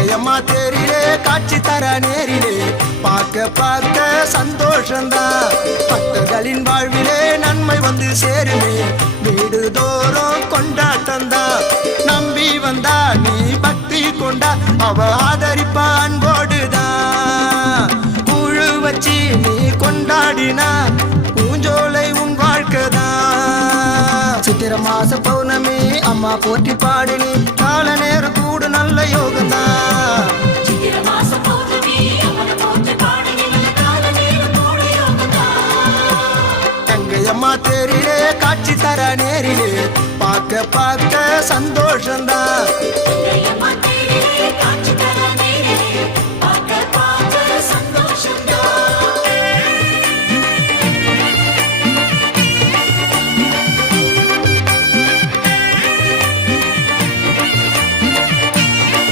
எங்கையம்மா தேரிலே காட்சி தர நேரிலே பார்க்க பார்க்க சந்தோஷந்தான். பக்தர்களின் வாழ்விலே நன்மை வந்து சேருமே, வீடு தோறும் கொண்டாட்டந்தான். நம்பி வந்தா நீ பக்தி கொண்டா அவ ஆதரிப்பா அன்போடுதான். குழு வச்சு நீ கொண்டாடினா பூஞ்சோலை உன் வாழ்க்கைதான். சித்திர மாச பௌர்ணமி அம்மா போற்றி பாடினி கால நேரம் கூடு நல்ல யோகந்தான். எங்கையம்மா தேரிலே காட்சி தர நேரிலே பார்க்க பார்க்க சந்தோஷந்தான்.